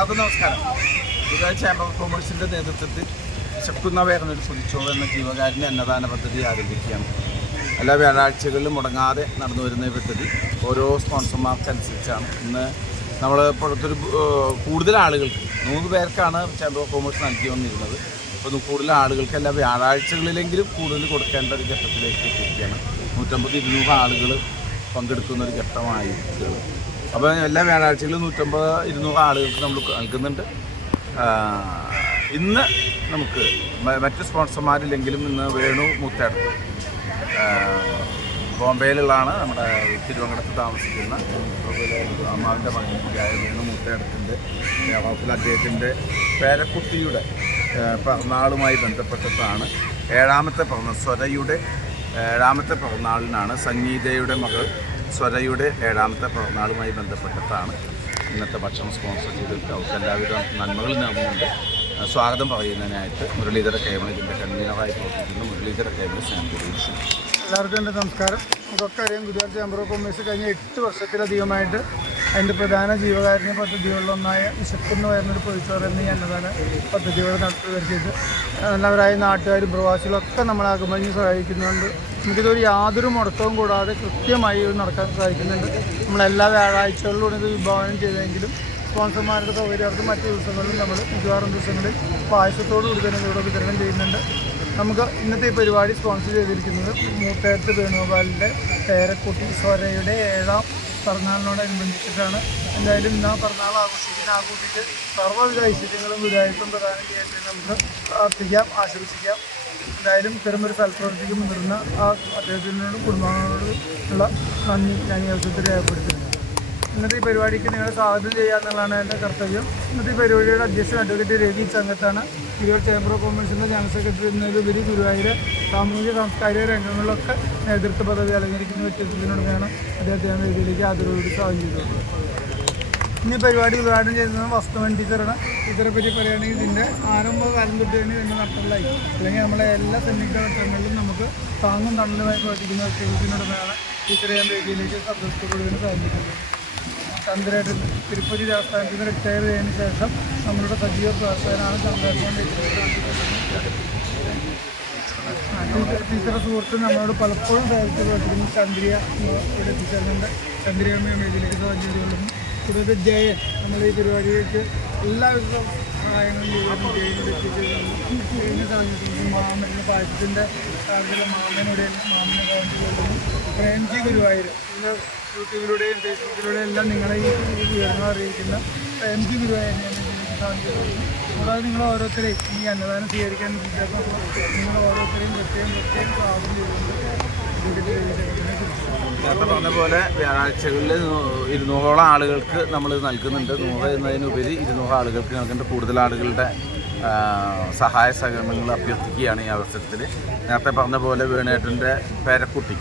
എല്ലാവർക്കും നമസ്കാരം. ഇത് ചേംബർ ഓഫ് കൊമേഴ്സിന്റെ നേതൃത്വത്തിൽ ശക്തുന്ന വേറൊരു പുതിച്ചോറ് എന്ന ജീവകാരുണ്യ അന്നദാന പദ്ധതി ആരംഭിക്കുകയാണ്. എല്ലാ വ്യാഴാഴ്ചകളിലും മുടങ്ങാതെ നടന്നു വരുന്ന പദ്ധതി ഓരോ സ്പോൺസർമാർക്കനുസരിച്ചാണ്. ഇന്ന് നമ്മൾ ഇപ്പോഴത്തൊരു കൂടുതൽ ആളുകൾക്ക് നൂറ് പേർക്കാണ് ചേംബർ ഓഫ് കൊമേഴ്സ് നൽകി വന്നിരുന്നത്. അപ്പോൾ കൂടുതൽ ആളുകൾക്ക് എല്ലാ വ്യാഴാഴ്ചകളിലെങ്കിലും കൂടുതൽ കൊടുക്കേണ്ട ഒരു ഘട്ടത്തിലേക്ക് എത്തിയിരിക്കുകയാണ്. നൂറ്റമ്പത് ഇരുന്നൂറ് ആളുകൾ പങ്കെടുക്കുന്ന ഒരു ഘട്ടമായിരിക്കുകയാണ്. അപ്പോൾ എല്ലാ വ്യാഴാഴ്ചകളും നൂറ്റമ്പത് ഇരുന്നൂറ് ആളുകൾക്ക് നമ്മൾ നൽകുന്നുണ്ട്. ഇന്ന് നമുക്ക് മറ്റ് സ്പോൺസർമാരില്ലെങ്കിലും ഇന്ന് വേണു മുത്തേടത്ത് ബോംബെയിലുള്ളതാണ് നമ്മുടെ തിരുവനന്തപുരത്ത് താമസിക്കുന്ന അമ്മാവിന്റെ മകനായ വേണു മുത്തേടത്തിന്റെ നേതൃത്വത്തിൽ അദ്ദേഹത്തിന്റെ പേരക്കുട്ടിയുടെ പിറന്നാളുമായി ബന്ധപ്പെട്ടിട്ടാണ് ഏഴാമത്തെ പിറന്നാൾ സ്വരയുടെ ഏഴാമത്തെ പിറന്നാളിനാണ് സംഗീതയുടെ മകൾ സ്വരയുടെ ഏഴാമത്തെ പിറന്നാളുമായി ബന്ധപ്പെട്ടിട്ടാണ് ഇന്നത്തെ ഭക്ഷണം സ്പോൺസർ ചെയ്തിട്ട് അവർക്ക് എല്ലാവിധ നന്മകൾ നേർന്നുകൊണ്ട് സ്വാഗതം പറയുന്നതിനായിട്ട് മുരളീധര കേവൽ ഇതിന്റെ കൺവീനറായി പ്രവർത്തിക്കുന്ന. മുരളീധര കേവൽ സാനിറ്റേഷൻ എല്ലാവർക്കും എന്റെ നമസ്കാരം. ഇതൊക്കെ അറിയാം ഗുരുവായൂർ ചേംബർ ഓഫ് കൊമേഴ്സ് കഴിഞ്ഞ എട്ട് വർഷത്തിലധികമായിട്ട് അതിന്റെ പ്രധാന ജീവകാരുണ്യ പദ്ധതികളിലൊന്നായ വിശക്കുന്ന വരുന്നൊരു പൊതിച്ചോറ് എന്നീ അന്നദാന പദ്ധതികൾ നടത്തി വരുത്തിയിട്ട് നല്ലവരായ നാട്ടുകാരും പ്രവാസികളും ഒക്കെ നമ്മളെ അകമഞ്ഞ് സഹായിക്കുന്നുണ്ട്. നമുക്കിതൊരു യാതൊരു മുടക്കവും കൂടാതെ കൃത്യമായി നടക്കാൻ സാധിക്കുന്നുണ്ട്. നമ്മളെല്ലാ വ്യാഴാഴ്ചകളിലും ഇത് വിഭാവനം ചെയ്തെങ്കിലും സ്പോൺസർമാരുടെ സൗകര്യാർത്ഥം മറ്റു ദിവസങ്ങളിലും നമ്മൾ മിക്കവാറും ദിവസങ്ങളിൽ പായസത്തോടു കൂടി തന്നെ ഇവിടെ വിതരണം ചെയ്യുന്നുണ്ട്. നമുക്ക് ഇന്നത്തെ ഈ പരിപാടി സ്പോൺസർ ചെയ്തിരിക്കുന്നത് മൂത്തേത്ത് വേണുഗോപാലിന്റെ പേരക്കുട്ടി സ്വരയുടെ ഏഴാം പിറന്നാളിനോടനുബന്ധിച്ചിട്ടാണ് എന്തായാലും ഇന്ന് പിറന്നാൾ ആഘോഷിക്കുന്ന ആ കൂട്ടിക്ക് സർവവിധ ഐശ്വര്യങ്ങളും ഗുരുവായൂരത്തും പ്രധാനം എന്ന് നമുക്ക് പ്രാർത്ഥിക്കാം ആശംസിക്കാം. എന്തായാലും ഇത്തരമൊരു സൽപ്രവൃത്തിക്ക് മുതിർന്ന ആ അദ്ദേഹത്തിനോടും കുടുംബാംഗങ്ങളോടും ഉള്ള നന്ദി ഞാൻ ഈ അവസരത്തിൽ രേഖപ്പെടുത്തുന്നു. ഇന്നത്തെ ഈ പരിപാടിക്ക് നിങ്ങളെ സ്വാഗതം ചെയ്യുക എന്നുള്ളതാണ് എന്റെ കർത്തവ്യം. ഇന്നത്തെ പരിപാടിയുടെ അധ്യക്ഷൻ അഡ്വക്കേറ്റ് രവി ചങ്ങത്താണ്. ഗുരുവായൂർ ചേംബർ ഓഫ് കോമേഴ്സിന്റെ ജനറൽ സെക്രട്ടറി എന്നതിലുപരി ഗുരുവായൂർ സാമൂഹിക സാംസ്കാരിക രംഗങ്ങളിലൊക്കെ നേതൃത്വ പദവി അലങ്കരിക്കുന്ന വ്യക്തിത്വത്തിനോടാണ് അദ്ദേഹത്തെ ഞാൻ വേദിയിലേക്ക് ആദരവോട് സ്വാഗതം ചെയ്തിട്ടുള്ളത് ഇന്ന് ഈ പരിപാടി ഉദ്ഘാടനം ചെയ്യുന്നത് വസ്തുവൻ ടീച്ചറാണ് ടീച്ചറെ പറ്റി പറയുകയാണെങ്കിൽ ഇതിന്റെ ആരംഭ കാലം തൊട്ട് തന്നെ ഇതിന്റെ നട്ടലായി അല്ലെങ്കിൽ നമ്മളെ എല്ലാ സന്നിഗ്ധ ഘട്ടങ്ങളിലും നമുക്ക് താങ്ങും തണലുമായി പ്രവർത്തിക്കുന്ന വ്യക്തിത്വത്തിനോടാണ് ടീച്ചറെ ഞാൻ വേദിയിലേക്ക് സന്തോഷത്തോടുകൂടി സാധിക്കുന്നത് ചന്ദ്രേട്ടൻ തിരുപ്പതി ദേവസ്ഥാനത്തിൽ നിന്ന് റിട്ടയർ ചെയ്തതിന് ശേഷം നമ്മളുടെ സജീവ പ്രവർത്തകനാണ് ചന്ദ്രേട്ടൻ. ടീച്ചറെ സുഹൃത്ത് നമ്മളോട് പലപ്പോഴും സഹായിച്ചു പ്രവർത്തിക്കുന്നു. ചന്ദ്രിയ ഇവിടെ ടീച്ചറിന്റെ ചന്ദ്രിയ മേഖലയിലേക്ക് സാഹചര്യങ്ങളും കൂടാതെ ജയൻ നമ്മൾ ഈ പരിപാടിയിലേക്ക് എല്ലാവിധ സഹായങ്ങളും സാഹചര്യത്തിൽ മാമന്റെ പായസത്തിന്റെ കാര്യത്തിൽ മാമനോടെ മാമനെ കാണിച്ചുകൊണ്ടും എം പ്രേംജി ഗുരുവായൂർ യൂട്യൂബിലൂടെയും ഫേസ്ബുക്കിലൂടെയും എല്ലാം നിങ്ങളെ ഈ വിവരങ്ങൾ അറിയിക്കുന്ന എം ജി ഗുരുവായൂരിനെ കൂടാതെ നിങ്ങൾ ഓരോരുത്തരെയും ഈ അന്നദാനം സ്വീകരിക്കാൻ നിങ്ങൾ ഓരോരുത്തരെയും പ്രത്യേകം പ്രത്യേകം സ്വാഗതം കുറിച്ച് നേരത്തെ പറഞ്ഞ പോലെ വ്യാഴാഴ്ചകളിൽ ഇരുന്നൂറോളം ആളുകൾക്ക് നമ്മൾ നൽകുന്നുണ്ട്. നൂറ് എന്നതിനുപരി ഇരുന്നൂറ് ആളുകൾക്ക് നൽകുന്നുണ്ട് കൂടുതൽ ആളുകളുടെ സഹായ സഹകരണങ്ങൾ അഭ്യർത്ഥിക്കുകയാണ് ഈ അവസരത്തിൽ. നേരത്തെ പറഞ്ഞ പോലെ വേണേട്ടന്റെ പേരക്കുട്ടി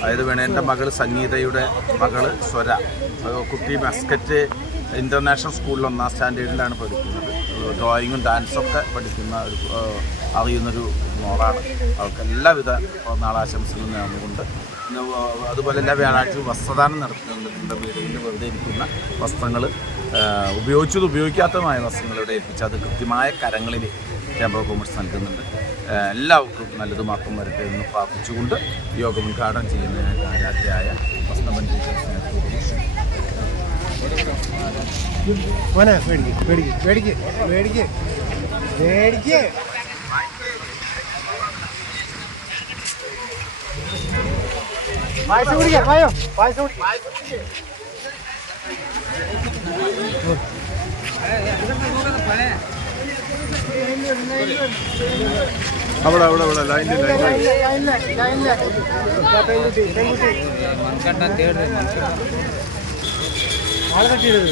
അതായത് വേണേന്റെ മകൾ സംഗീതയുടെ മകൾ സ്വര കുട്ടി മസ്കറ്റ് ഇന്റർനാഷണൽ സ്കൂളിൽ ഒന്നാം സ്റ്റാൻഡേർഡിലാണ് പഠിക്കുന്നത്. ഡ്രോയിങ്ങും ഡാൻസൊക്കെ പഠിക്കുന്ന ഒരു അറിയുന്നൊരു മോളാണ്. അവൾക്ക് എല്ലാവിധ നാളാശംസകളും നേർന്നുകൊണ്ട്. അതുപോലെ എല്ലാ വ്യാഴാഴ്ചയും വസ്ത്രദാനം നടത്തുന്നുണ്ട്. വീടുകളിൽ വെറുതെ ഇരിക്കുന്ന വസ്ത്രങ്ങൾ ഉപയോഗിച്ചത് ഉപയോഗിക്കാത്തതുമായ വസ്ത്രങ്ങളിവിടെ എത്തിച്ച് അത് കൃത്യമായ കരങ്ങളിൽ ചേംബർ ഓഫ് കോമേഴ്സ് നൽകുന്നുണ്ട്. എല്ലാവർക്കും നല്ലത് മാത്രം വരട്ടെ എന്ന് പ്രാർത്ഥിച്ചുകൊണ്ട് യോഗം ഉദ്ഘാടനം ചെയ്യുന്നതിന് ആരാധ്യയായ പേടിക്ക്. പായസം കുടിക്കാം പായോ? പായസം കുടിക്കാം. അവിടെ അവിടെ അവിടെ ലൈനിൽ ലൈനിൽ ആളെ തട്ടിയത്